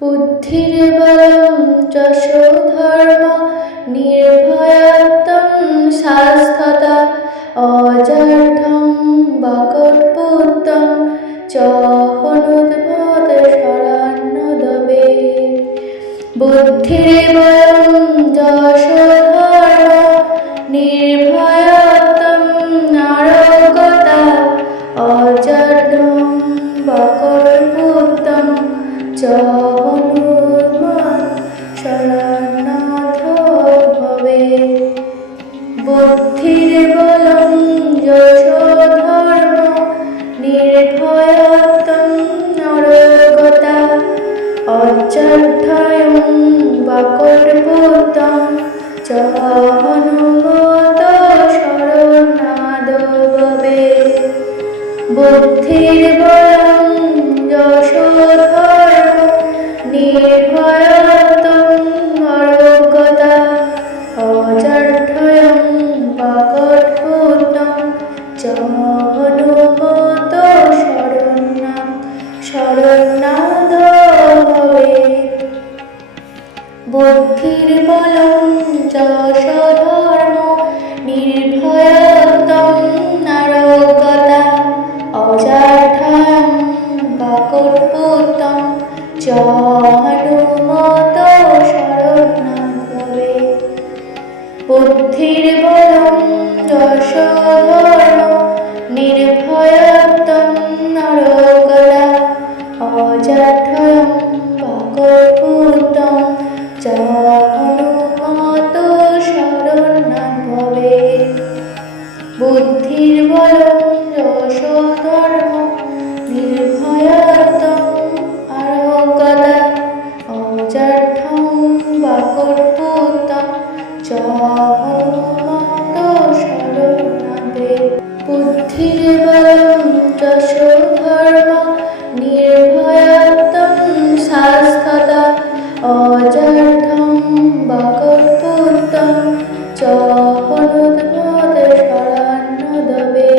বুদ্ধির্বলং যশোধর্ম নির্ভয়ত্বং শাশ্বতা অজাঢ্যং বাকট্পুত্রং চ হনুমৎ শরণ্যদবে। বুদ্ধির্বলং যশোধর্ম নির্ভয়ত্বং নারকতা অজাঢ্যং বাকট্পুত্রং চ হনুমৎ শরণ্যদবে। বুদ্ধির্বলং যশোধর্ম নির্ভয়ত্বং নারকতা অজাঢ্যং বাকট্পুত্রং চ হনুমৎ শরণ্যদবে। বুদ্ধির্বলং যশোধর্ম নির্ভয়ত্বং নারকতা অজাঢ্যং বাকট্পুত্রং চ হনুমৎ শরণ্যদবে। বুদ্ধির্বলং যশোধর্ম নির্ভয়ত্বং নারকতা অজাঢ্যং বাকট্পুত্রং চ হনুমৎ শরণ্যদবে। বুদ্ধির্বলং যশোধর্ম নির্ভয়ত্বং নারকতা অজাঢ্যং বাকট্পুত্রং চ হনুমৎ শরণ্যদবে। বুদ্ধির্বলং যশোধর্ম নির্ভয়ত্বং নারকতা অজাঢ্যং বাকট্পুত্রং চ হনুমৎ শরণ্যদবে। বুদ্ধির্বলং যশোধর্ম নির্ভয়ত্বং শাশ্বতা অজাঢ্যং বাকট্পুত্রং চ হনুমৎ শরণ্যদবে।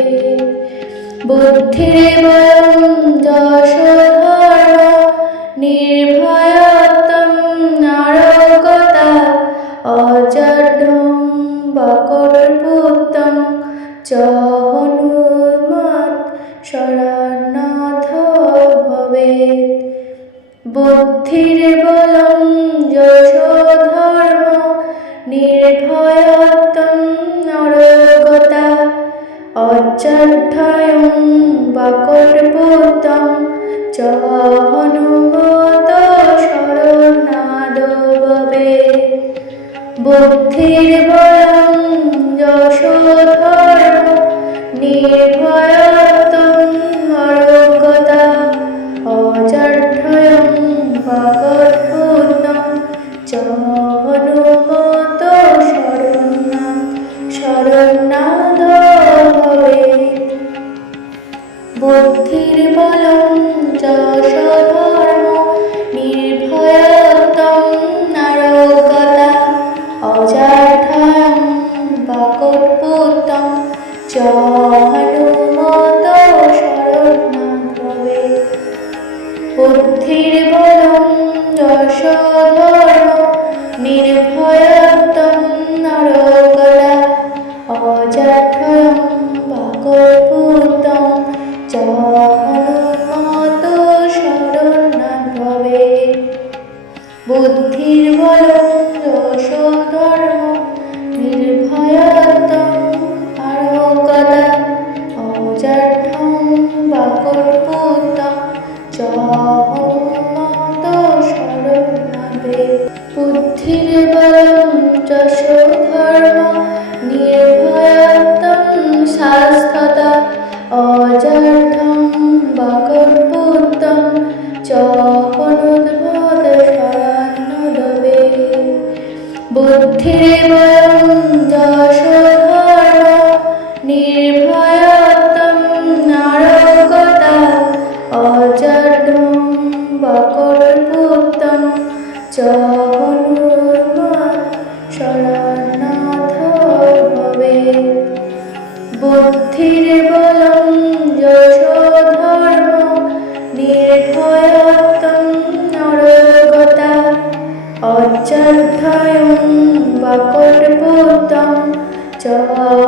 বুদ্ধির্বলং যশোধর্ম নির্ভয়ত্বং নারকতা অজাঢ্যং বাকট্পুত্রং চ হনুমৎ শরণ্যদবে। বুদ্ধির্বলং যশোধর্ম নির্ভয়ত্বং নারকতা অজাঢ্যং বাকট্পুত্রং চ হনুমৎ শরণ্যদবে। বুদ্ধির্বলং যশোধর্ম নির্ভয়ত্বং নারকতা অজাঢ্যং বাকট্পুত্রং চ হনুমৎ শরণ্যদবে। বুদ্ধির্বলং যশোধর্ম নির্ভয়ত্বং নারকতা অজাঢ্যং বাকট্পুত্রং চ হনুমৎ শরণ্যদবে। বুদ্ধির্বলং যশোধর্ম নির্ভয়ত্বং নারকতা অজাঢ্যং বাকট্পুত্রং চ হনুমৎ শরণ্যদবে। বুদ্ধির্বলং যশোধর্ম নির্ভয়ত্বং নারকতা অজাঢ্যং বাকট্পুত্রং চ হনুমৎ শরণ্যদবে। বুদ্ধির্বলং যশোধর্ম নির্ভয়ত্বং শাশ্বতা অজাঢ্যং বাকট্পুত্রং চ হনুমৎ শরণ্যদবে। বুদ্ধির্বলং যশোধর্ম নির্ভয়ত্বং নারকতা অজাঢ্যং বাকট্পুত্রং চ হনুমৎ শরণ্যদবে। বুদ্ধির্বলং যশোধর্ম নির্ভয়ত্বং নারকতা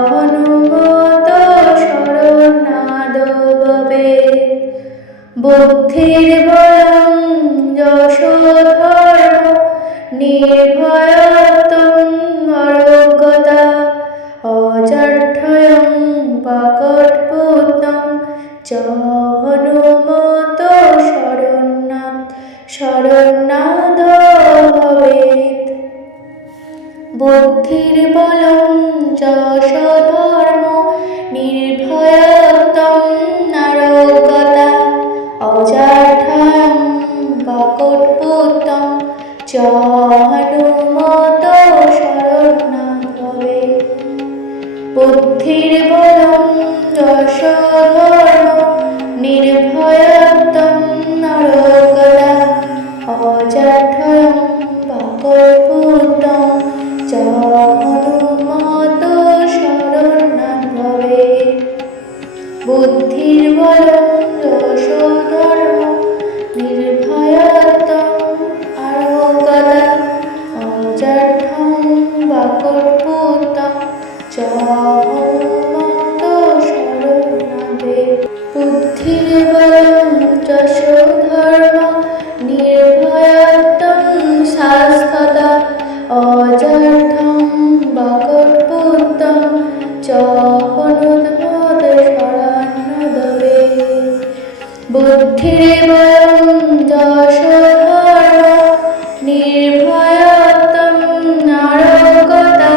হনুমত শরণাদ ভবেৎ। বুদ্ধির বলং যশোধর্ম নির্ভয়ত্বং অরোগতা অজাঢ্যয়ং বাকটপুত্রং চ হনুমত শরণাদ ভবেৎ। বুদ্ধির বলং যশোধর্ম নির্ভয়ত্বং অরোগতা অজাঢ্যয়ং বাকটপুত্রং চ হনুমত শরণাদ ভবেৎ। বুদ্ধির বলং যশোধর্ম নির্ভয়ত্বং অরোগতা অজাঢ্যয়ং বাকটপুত্রং চ হনুমত শরণাদ ভবেৎ। বুদ্ধির বলং যশোধর্ম নির্ভয়ত্বং অরোগতা অজাঢ্যয়ং বাকটপুত্রং চ হনুমত শরণাদ ভবেৎ। বুদ্ধির বলং যশোধর্ম নির্ভয়ত্বং শাশ্বতা অজাঢ্যং বাকটপুত্রং চ হনুমত শরণাদ ভবেৎ। বুদ্ধির বলং যশোধর্ম নির্ভয়ত্বং অরোগতা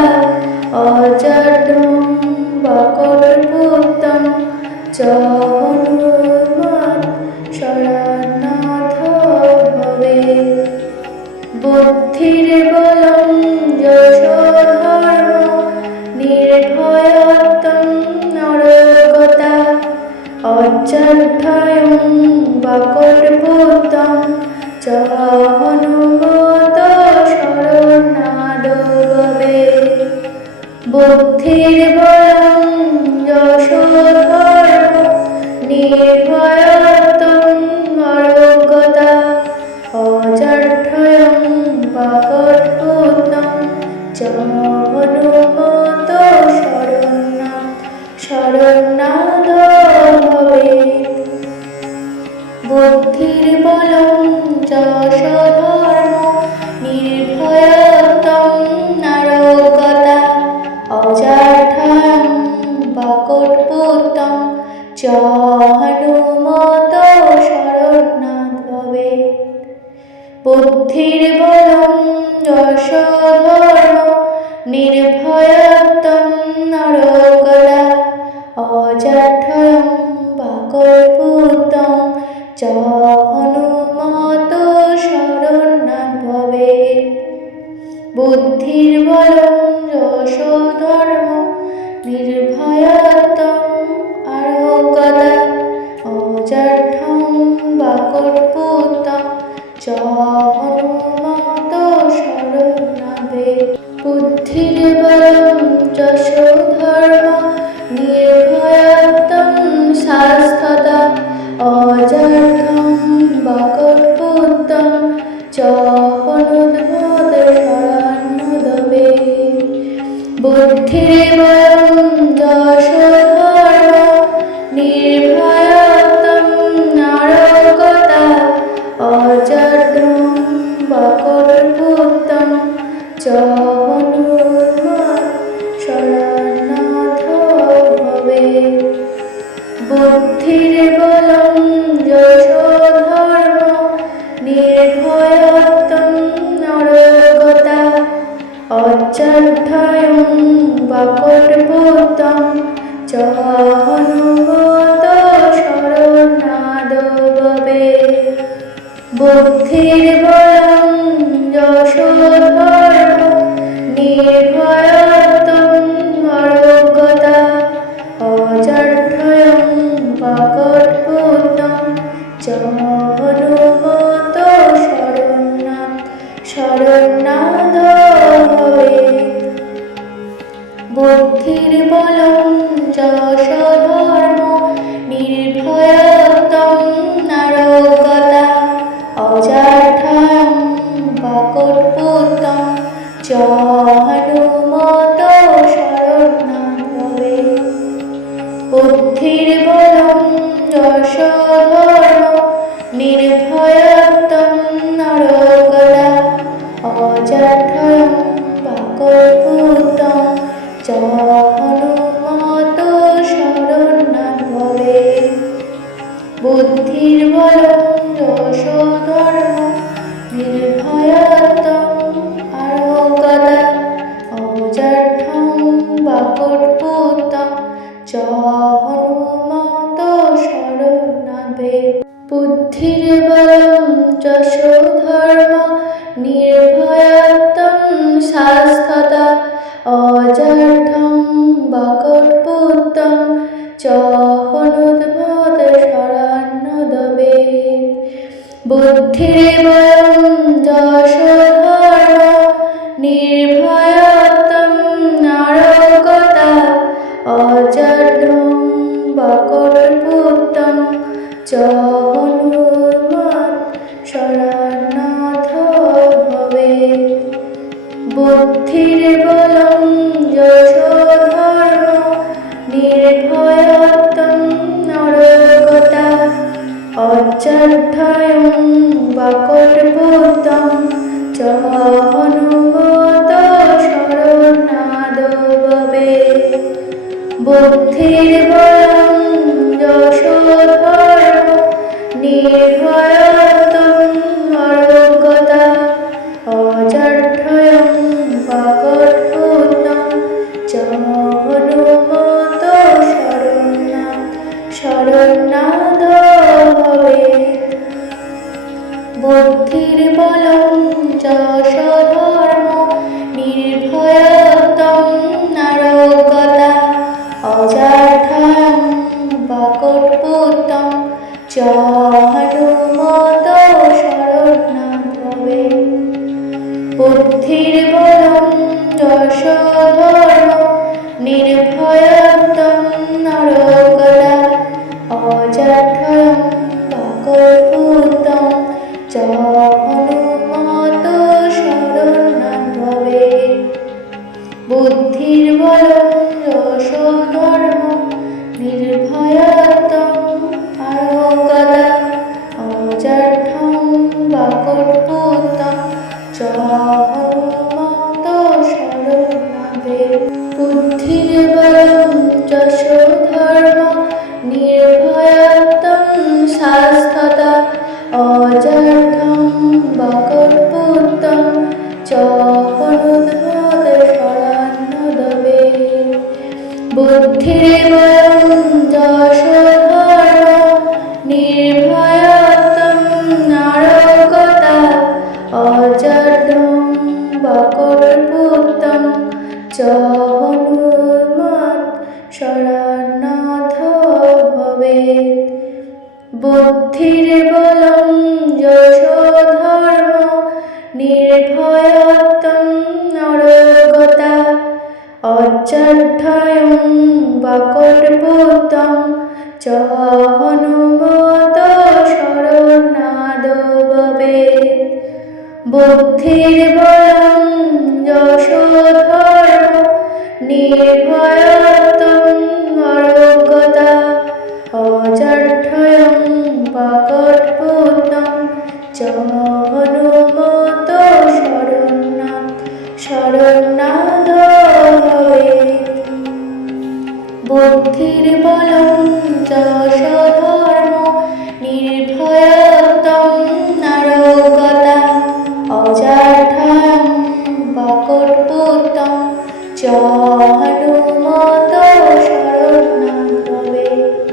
অজাঢ্যং বাকটপুত্রং চ হনুমত শরণাদ ভবেৎ। বুদ্ধির বলং যশোধর্ম নির্ভয়ত্বং অরোগতা অজাঢ্যয়ং বাকটপুত্রং চ হনুমত শরণাদ ভবেৎ। বুদ্ধির বলং যশোধর্ম নির্ভয়ত্বং অরোগতা অজাঢ্যয়ং বাকটপুত্রং চ হনুমত শরণাদ ভবেৎ। বুদ্ধির বলং যশোধর্ম নির্ভয়ত্বং অরোগতা অজাঢ্যয়ং বাকটপুত্রং চ হনুমত শরণাদ ভবেৎ। বুদ্ধির বলং যশোধর্ম নির্ভয়ত্বং অরোগতা অজাঢ্যয়ং বাকটপুত্রং চ হনুমত শরণাদ ভবেৎ। বুদ্ধির বলং যশোধর্ম নির্ভয়ত্বং অরোগতা অজাঢ্যং বাকটপুত্রং চ হনুমত শরণাদ ভবেৎ। বুদ্ধির বলং যশোধর্ম নির্ভয়ত্বং শাশ্বতা অজাঢ্যং বাকটপুত্রং চ হনুমত শরণাদ ভবেৎ। বুদ্ধির বলং যশোধর্ম নির্ভয়ত্বং অরোগতা অজাঢ্যং বাকটপুত্রং চ হনুমত শরণাদ ভবেৎ। বুদ্ধির বলং যশোধর্ম নির্ভয়ত্বং অরোগতা অজাঢ্যয়ং বাকটপুত্রং চ হনুমত শরণাদ ভবেৎ। বুদ্ধির বলং যশোধর্ম নির্ভয়ত্বং অরোগতা অজাঢ্যয়ং বাকটপুত্রং চ হনুমত শরণাদ ভবেৎ। বুদ্ধির বলং যশোধর্ম নির্ভয়ত্বং অরোগতা অজাঢ্যং বাকটপুত্রং চ হনুমত শরণাদ বুদ্ধির বলম যশ ধর্ম নির্ভয়ত্বং নরকলা অজাঠয়ং বাকল্পুতং চ হনুমত শরণাৎ ভবেৎ। বুদ্ধির বলম যশ ধর্ম নির্ভয়ত্বং আরোগতা অজাঠ্যং বাকল্পুতং চ হনুমত শরণাৎ ভবেৎ। বুদ্ধির বলম যশ ধর্ম নির্ভয়ত্বং শাস্ততা অজাঠ্যং বাকল্পুতং চ হনুমত শরণাৎ ভবেৎ। বুদ্ধির বলম যশ ধর্ম নির্ভয়ত্বং নারকতা অজাঠ্যং বাকল্পুতং চ হনুমত শরণাৎ ভবেৎ। বুদ্ধির বলম যশ ধর্ম নির্ভয়ত্বং নারকতা অজাঠ্যং বাকল্পুতং চ হনুমত শরণাৎ ভবেৎ। বুদ্ধির বলম যশ ধর্ম নির্ভয়ত্বং নারকতা অজাঠ্যং বাকল্পুতং চ হনুমত শরণাৎ ভবেৎ। বুদ্ধির বলম যশ ধর্ম নির্ভয়ত্বং নারকতা অজাঠ্যং বাকল্পুতং চ হনুমত শরণাৎ ভবেৎ।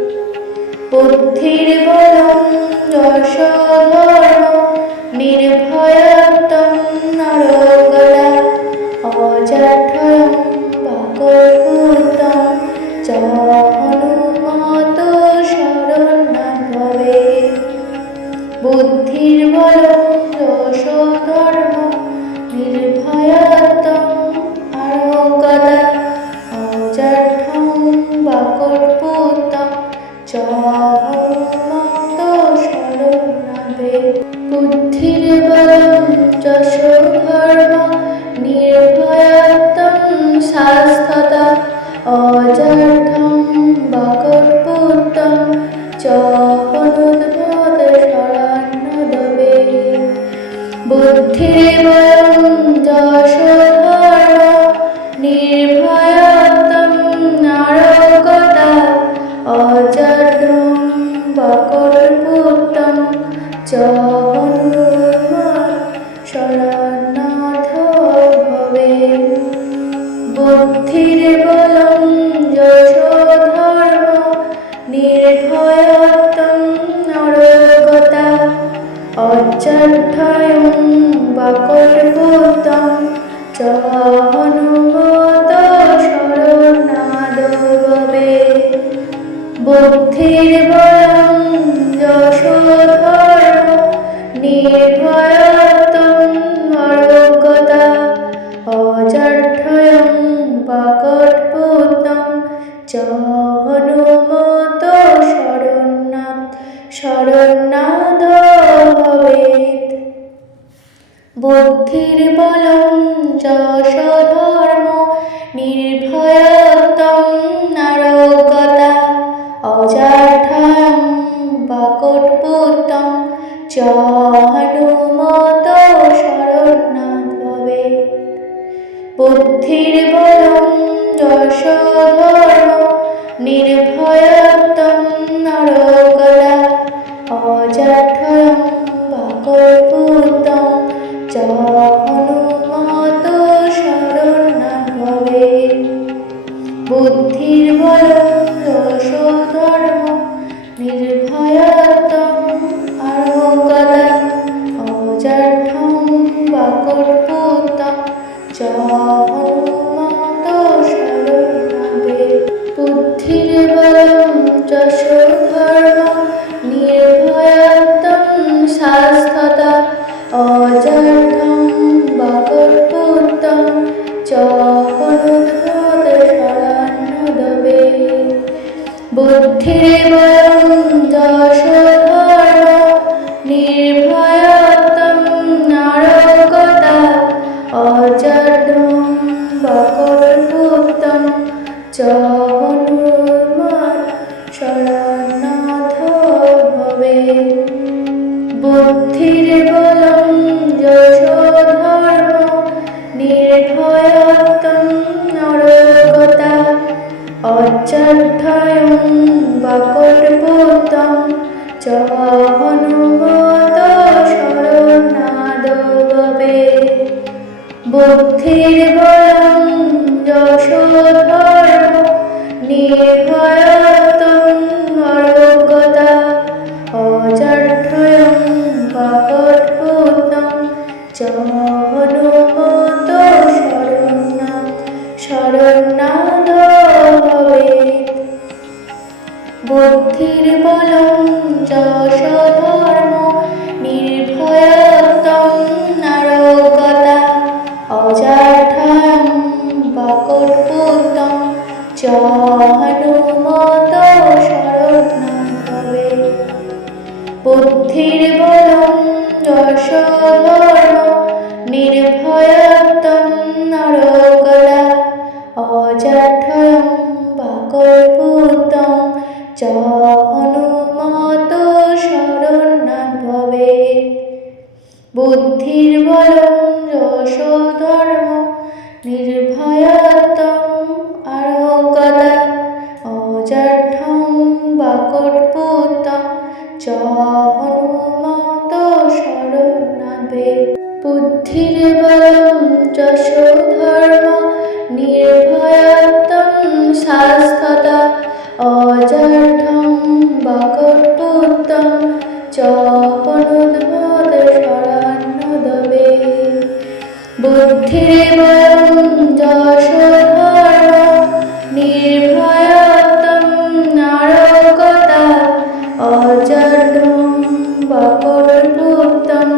বুদ্ধির বলম যশ ধর্ম নির্ভয়ত্বং নারকতা অজাঠ্যং বাকল্পুতং চ হনুমত শরণাৎ ভবেৎ। বুদ্ধির বলম যশ ধর্ম নির্ভয়ত্বং আরোগতা অজাঠ্যং বাকল্পুতং চ হনুমত শরণাৎ ভবেৎ। বুদ্ধির বলম যশ ধর্ম নির্ভয়ত্বং শাস্ততা অজাঠ্যং বাকল্পুতং চ হনুমত শরণাৎ ভবেৎ। বুদ্ধির বলম যশ ধর্ম নির্ভয়ত্বং নারকতা অজাঠ্যং বাকল্পুতং চ হনুমত শরণাৎ ভবেৎ। বুদ্ধির বলম যশ ধর্ম নির্ভয়ত্বং নারকতা অজাঠ্যং বাকল্পুতং চ হনুমত শরণাৎ ভবেৎ। বুদ্ধির বলম যশ ধর্ম নির্ভয়ত্বং নারকতা অজাঠ্যং বাকল্পুতং চ হনুমত শরণাৎ ভবেৎ। বুদ্ধির বলম যশ ধর্ম নির্ভয়ত্বং নারকতা অজাঠ্যং বাকল্পুতং চ হনুমত শরণাৎ ভবেৎ। বুদ্ধির বলম যশ ধর্ম নির্ভয়ত্বং নারকতা অজাঠ্যং বাকল্পুতং চ হনুমত শরণাৎ ভবেৎ। বুদ্ধির বলম যশ ধর্ম নির্ভয়ত্বং আরোগতা অজাঠ্যং বাকল্পুতং চ হনুমত শরণাৎ ভবেৎ। বুদ্ধির বলম যশ ধর্ম নির্ভয়ত্বং শাস্ততা অজাঠ্যং বাকল্পুতং অজাঢ্যয়ং বাকটভূতং চ হনুমত শরণাদ ভবেৎ। বুদ্ধির্বলং যশোধর্ম নির্ভয়ত্বং অরোগতা অজাঢ্যয়ং বাকটভূতং চ হনুমত শরণাদ ভবেৎ। বুদ্ধির্বলং যশোধর্ম নির্ভয়ত্বং অরোগতা অজাঢ্যয়ং বাকটভূতং চ হনুমত শরণাদ ভবেৎ। বুদ্ধির্বলং যশোধর্ম নির্ভয়ত্বং অরোগতা অজাঢ্যয়ং বাকটভূতং চ হনুমত শরণাদ ভবেৎ। বুদ্ধির্বলং যশোধর্ম নির্ভয়ত্বং অরোগতা অজাঢ্যয়ং বাকটভূতং চ হনুমত শরণাদ ভবেৎ। বুদ্ধির্বলং যশোধর্ম নির্ভয়ত্বং শাশ্বতা অজাঢ্যং বাকটভূতং চ হনুমত শরণাদ ভবেৎ। বুদ্ধির্বলং যশোধর্ম নির্ভয়ত্বং অরোগতা অজাঢ্যং বাকটভূতং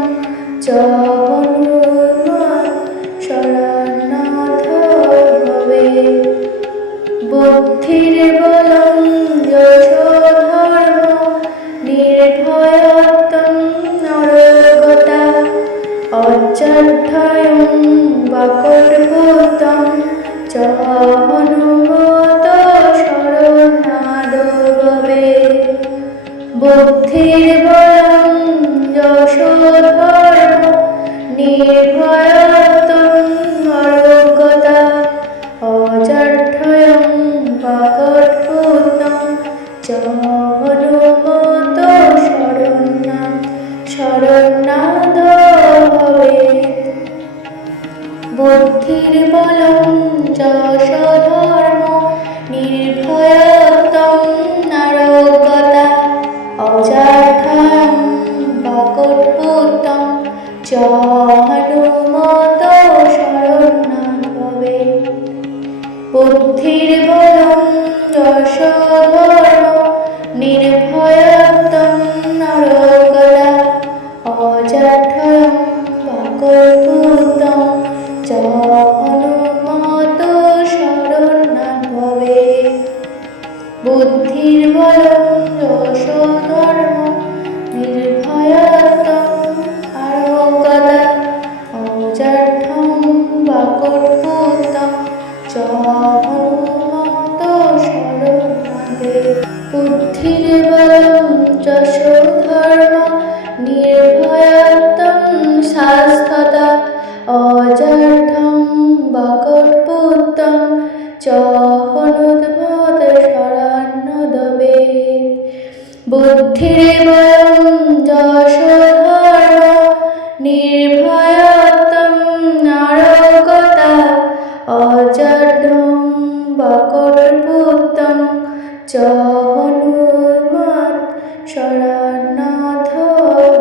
চ হনুমত শরণাদ ভবেৎ। বুদ্ধির্বলং যশোধর্ম নির্ভয়ত্বং অরোগতা অজাঢ্যয়ং বাকটভূতং চ হনুমত শরণাদ ভবেৎ। বুদ্ধির্বলং যশোধর্ম নির্ভয়ত্বং অরোগতা অজাঢ্যয়ং বাকটভূতং চ হনুমত শরণাদ ভবেৎ। বুদ্ধির্বলং যশোধর্ম নির্ভয়ত্বং অরোগতা অজাঢ্যয়ং বাকটভূতং চ হনুমত শরণাদ ভবেৎ। বুদ্ধির্বলং যশোধর্ম নির্ভয়ত্বং অরোগতা অজাঢ্যয়ং বাকটভূতং চ হনুমত শরণাদ ভবেৎ। বুদ্ধির্বলং যশোধর্ম নির্ভয়ত্বং অরোগতা অজাঢ্যং বাকটভূতং চ হনুমত শরণাদ ভবেৎ। বুদ্ধির্বলং যশোধর্ম নির্ভয়ত্বং শাশ্বতা অজাঢ্যং বাকটভূতং চ হনুমত শরণাদ ভবেৎ। বুদ্ধির্বলং যশোধর্ম নির্ভয়ত্বং অরোগতা অজাঢ্যং বাকটভূতং চ হনুমত শরণাদ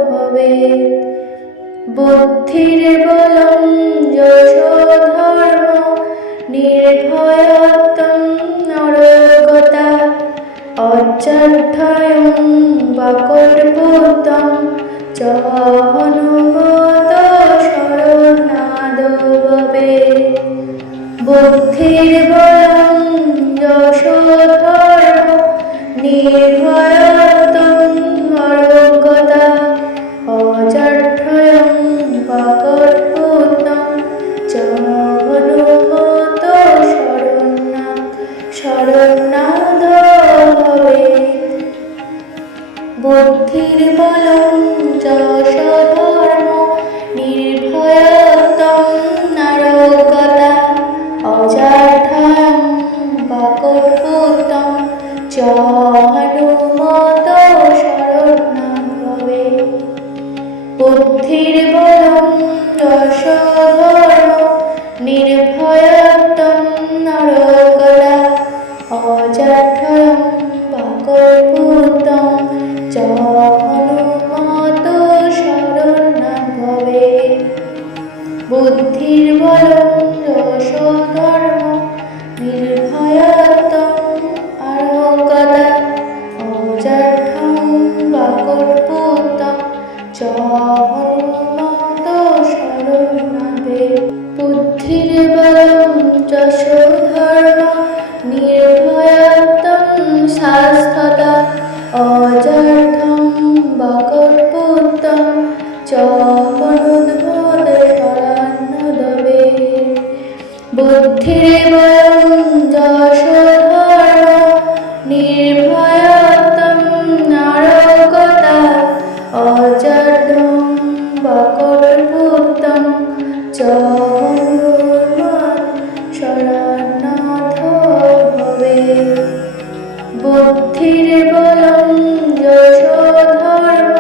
ভবেৎ। বুদ্ধির্বলং যশোধর্ম নির্ভয়ত্বং অরোগতা অজাঢ্যয়ং বাকটভূতং চ হনুমত শরণাদ ভবেৎ। বুদ্ধির্বলং যশোধর্ম নির্ভয়ত্বং অরোগতা অজাঢ্যয়ং বাকটভূতং চ হনুমত শরণাদ ভবেৎ। বুদ্ধির্বলং যশোধর্ম নির্ভয়ত্বং অরোগতা অজাঢ্যয়ং ধর্ম নির্ভয়ত্বং নরকলা অজাঠয়ং বাকল্পুতং চ হনুমত শরণ্যাৎ ভবেৎ। বুদ্ধির্বলং যশোধর্ম নির্ভয়ত্বং আরোগতা অজাঠ্যং বাকল্পুতং চ হনুমত শরণ্যাৎ ভবেৎ। বুদ্ধির্বলং যশোধর্ম নির্ভয়ত্বং শাস্ততা অজাঠ্যং বাকল্পুতং চ হনুমত শরণ্যাৎ ভবেৎ। বুদ্ধির্বলং যশোধর্ম নির্ভয়ত্বং আরোগতা অজাঠ্যং বাকল্পুতং চ হনুমত শরণ্যাৎ ভবেৎ। বুদ্ধির্বলং যশোধর্ম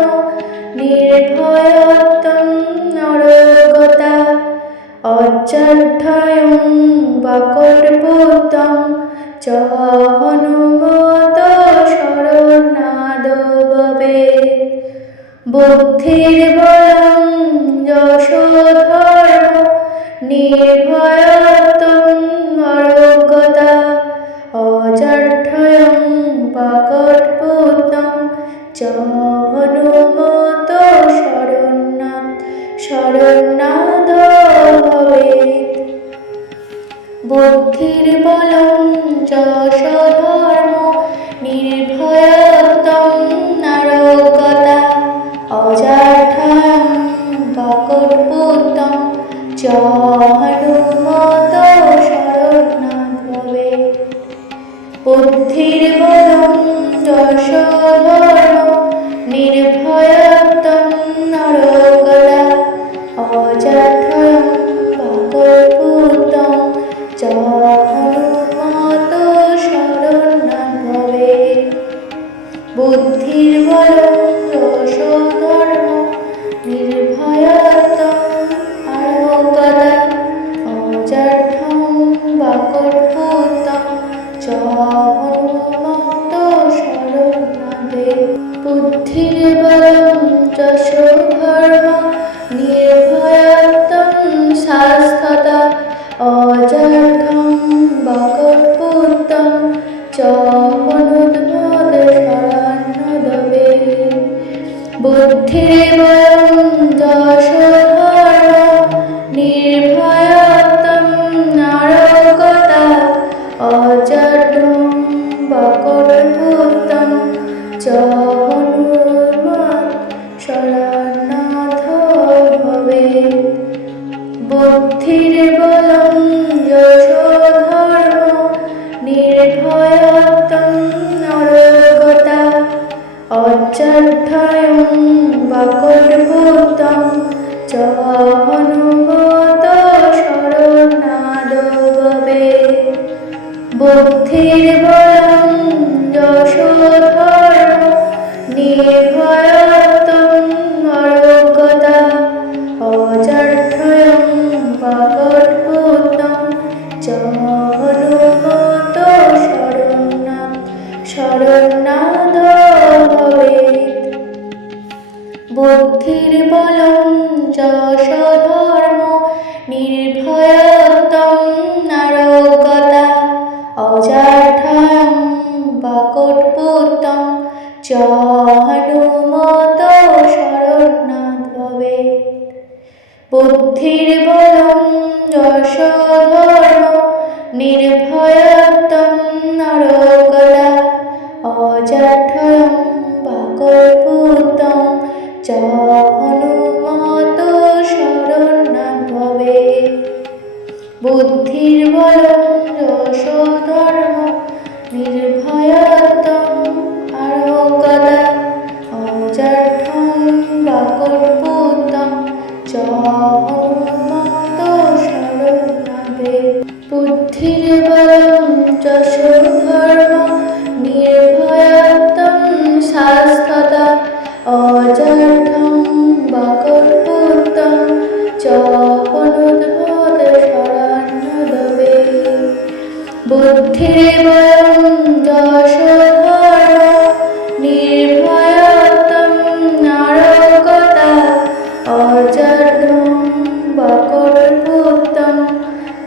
নির্ভয়ত্বং আরোগতা অজাঠ্যং বাকল্পুতং চ হনুমত শরণ্যাৎ ভবেৎ। বুদ্ধির্বলং যশোধর্ম নির্ভয়ত্বং আরোগতা অজাঠ্যং বাকল্পুতং চ হনুমত শরণ্যাৎ ভবেৎ। বুদ্ধির্বলং যশোধর্ম নির্ভয়ত্বং আরোগতা অজাঠ্যং বাকল্পুতং চ হনুমত শরণ্যাৎ ভবেৎ। বুদ্ধির্বলং যশোধর্ম নির্ভয়ত্বং আরোগতা অজাঠ্যং বাকল্পুতং চ হনুমত শরণ্যাৎ ভবেৎ। বুদ্ধির্বলং যশোধর্ম নির্ভয়ত্বং আরোগতা অজাঠ্যং বাকল্পুতং চ হনুমত শরণ্যাৎ ভবেৎ। বুদ্ধির্বলং যশোধর্ম নির্ভয়ত্বং শাস্ততা অজাঠ্যং বাকল্পুতং চ হনুমত শরণ্যাৎ ভবেৎ। বুদ্ধির্বলং যশোধর্ম নির্ভয়ত্বং আরোগতা অজাঠ্যং বাকল্পুতং চ হনুমত শরণ্যাৎ ভবেৎ। বুদ্ধির্বলং যশোধর্ম নির্ভয়ত্বং আরোগতা অজাঠ্যং বাকল্পুতং চ হনুমত শরণ্যাৎ ভবেৎ। বুদ্ধির্বলং যশোধর্ম নির্ভয়ত্বং আরোগতা অজাঠ্যং বাকল্পুতং চ হনুমত শরণ্যাৎ ভবেৎ। বুদ্ধির্বলং যশোধর্ম নির্ভয়ত্বং আরোগতা অজাঠ্যং বাকল্পুতং চ হনুমত শরণ্যাৎ ভবেৎ। বুদ্ধির্বলং যশোধর্ম নির্ভয়ত্বং আরোগতা অজাঠ্যং বাকল্পুতং চ হনুমত শরণ্যাৎ ভবেৎ। বুদ্ধির্বলং যশোধর্ম নির্ভয়ত্বং আরোগতা অজাঠ্যং বাকল্পুতং চ হনুমত শরণ্যাৎ ভবেৎ। বুদ্ধির্বলং যশোধর্ম নির্ভয়ত্বং শাস্ততা অজাঠ্যং বাকল্পুতং চ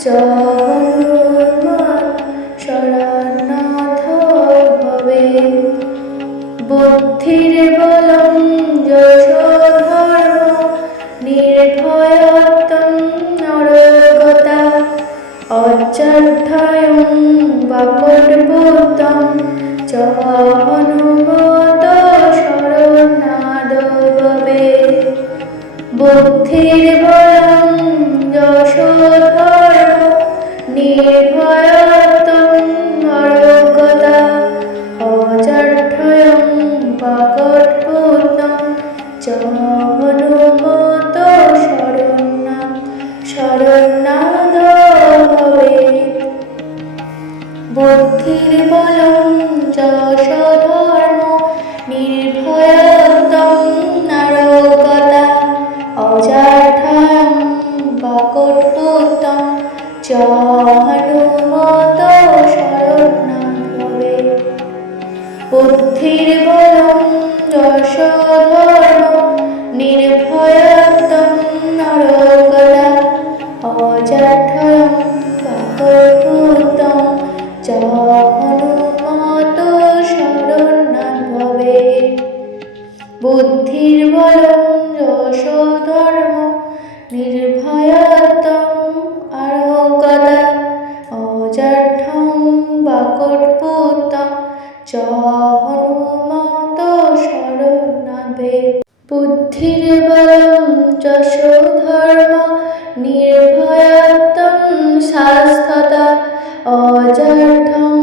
চ হনুমান শরণার্থ ভবে। বুদ্ধির বলং যশ ধর্ম নির্ভয়ত্বং নরগতা অজাঢ্যয়ং বাকটভূতং চ হনুমত শরণাদ ভবে। বুদ্ধির বলং যশ ধর্ম নির্ভয়ত্বং নরগতা অজাঢ্যয়ং বাকটভূতং চ হনুমত শরণাদ ভবে। বুদ্ধির বলং যশ ধর্ম নির্ভয়ত্বং নরগতা অজাঢ্যয়ং বাকটভূতং চ হনুমত শরণাদ ভবে। বুদ্ধির বলং যশ ধর্ম নির্ভয়ত্বং নরগতা অজাঢ্যয়ং বাকটভূতং চ হনুমত শরণাদ ভবে। বুদ্ধির বলং যশ ধর্ম নির্ভয়ত্বং নরগতা অজাঢ্যয়ং বাকটভূতং চ হনুমত শরণাদ ভবে। বুদ্ধির বলং যশ ধর্ম নির্ভয়ত্বং শাশ্বতা অজাঢ্যং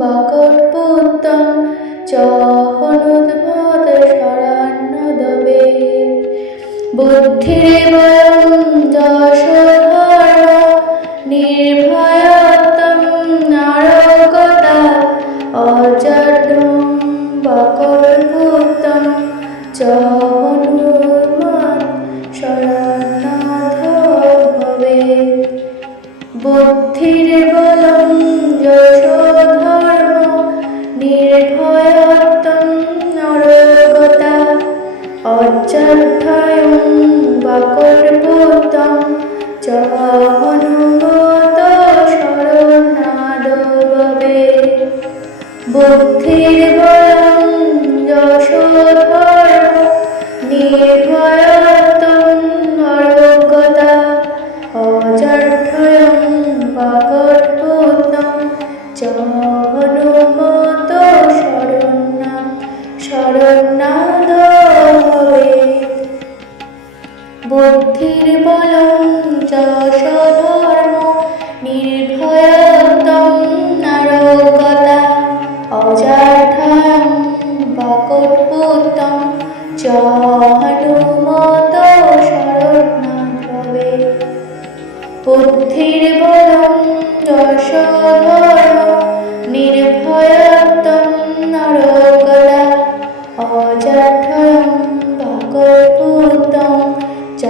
বাকটভূতং চ হনুমত শরণাদ ভবে। বুদ্ধির বলং যশ ধর্ম নির্ভয়ত্বং নরগতা অজাঢ্যং বাকটভূতং চ হনুমত শরণাদ ভবে। বুদ্ধির বলং যশ ধর্ম নির্ভয়ত্বং নরগতা অজাঢ্যয়ং বাকটভূতং চ হনুমত শরণাদ ভবে। বুদ্ধির বলং যশ ধর্ম নির্ভয়ত্বং নরগতা অজাঢ্যয়ং বাকটভূতং চ হনুমত শরণাদ ভবে। বুদ্ধির বলং যশ ধর্ম নির্ভয়ত্বং নরগতা অজাঢ্যয়ং বাকটভূতং চ হনুমত শরণাদ ভবে। বুদ্ধির বলং যশ ধর্ম নির্ভয়ত্বং নরগতা অজাঢ্যয়ং বাকটভূতং চ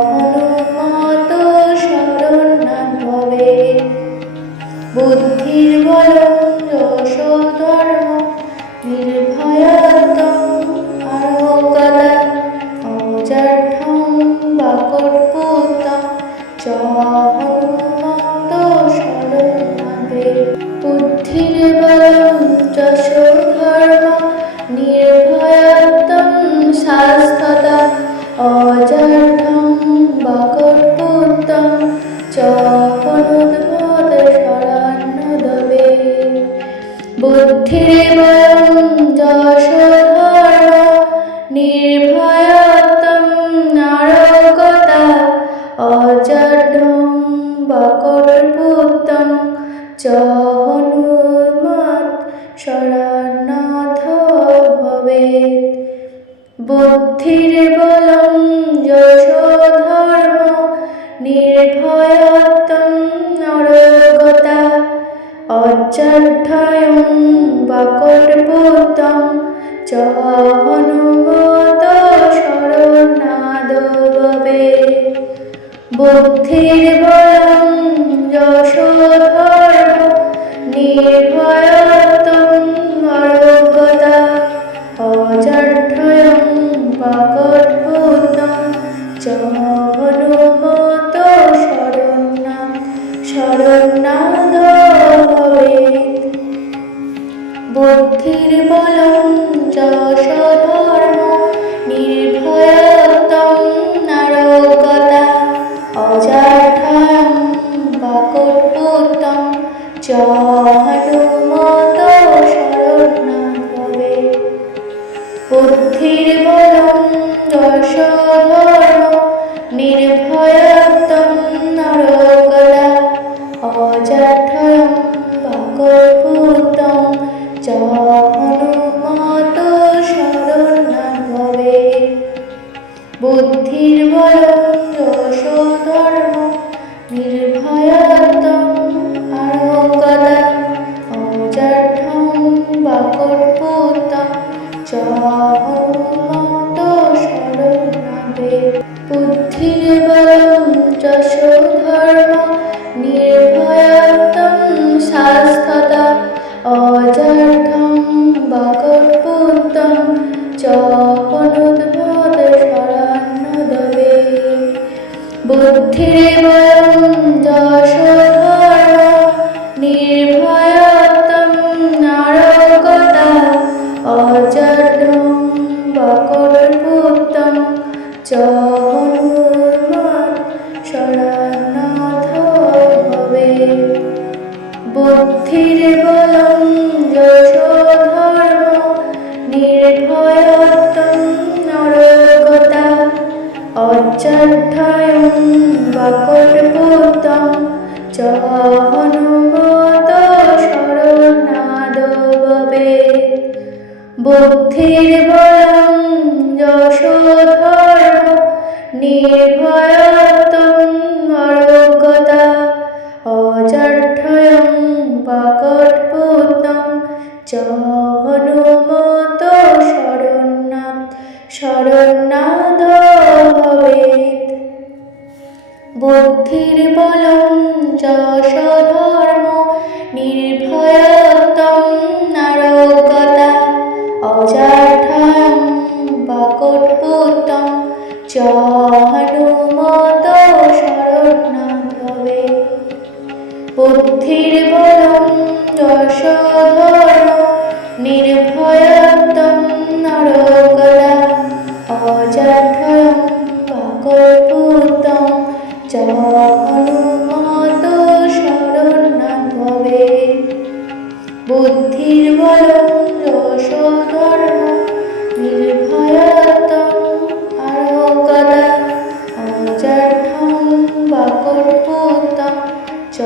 হনুমত শরণাদ ভবে। বুদ্ধির বলং যশ ধর্ম নির্ভয়ত্বং নরগতা অজাঢ্যং বাকটভূতং চ হনুমত শরণাদ ভবে। বুদ্ধির বলং যশ ধর্ম নির্ভয়ত্বং শাশ্বতা অজাঢ্যং বাকটভূতং চ হনুমত শরণাদ ভবে। বুদ্ধির বলং যশ ধর্ম নির্ভয়ত্বং নরগতা অজাঢ্যং বাকটভূতং চ হনুমত শরণাদ ভবে। বুদ্ধির বলং যশ ধর্ম নির্ভয়ত্বং নরগতা অজাঢ্যয়ং বাকটভূতং চ হনুমত শরণাদ ভবে। বুদ্ধির বলং যশ ধর্ম নির্ভয়ত্বং নরগতা অজাঢ্যয়ং বাকটভূতং চ হনুমত শরণাদ যশোধর্ম নির্ভয়ত্বং শাস্ততা অজাঢ্যং বাকটপুত্রং চ অনুদ্ভূত শরণ্যদবে বুদ্ধির্বলং যশোধর্ম নির্ভয়ত্বং নারকতা অজাঢ্যং বাকটপুত্রং চ হনুমাৎ শরণ্যথ ভবে বুদ্ধির্বলং যশোধর্ম নির্ভয়ত্বং নারকতা অজাঢ্যং বাকটপুত্রং চ হনুমত শরণ্যাদ ভবে বুদ্ধির্বলং যশোধর্ম নির্ভয়ত্বং নারকতা অজাঢ্যং বাকটপুত্রং চ হনুমত শরণ্যাদ ভবেৎ বুদ্ধির্বলং যশোধর্ম নির্ভয়ত্বং নারকতা অজাঢ্যং বাকটপুত্রং চ হনুমত শরণ্যাদ ভবেৎ বুদ্ধির্বলং যশোধর্ম নির্ভয়ত্বং নারকতা অজাঢ্যং বাকটপুত্রং চ হনুমত শরণ্যাদ ভবেৎ বুদ্ধির্বলং যশোধর্ম নির্ভয়ত্বং নারকতা অজাঢ্যং বাকটপুত্রং চ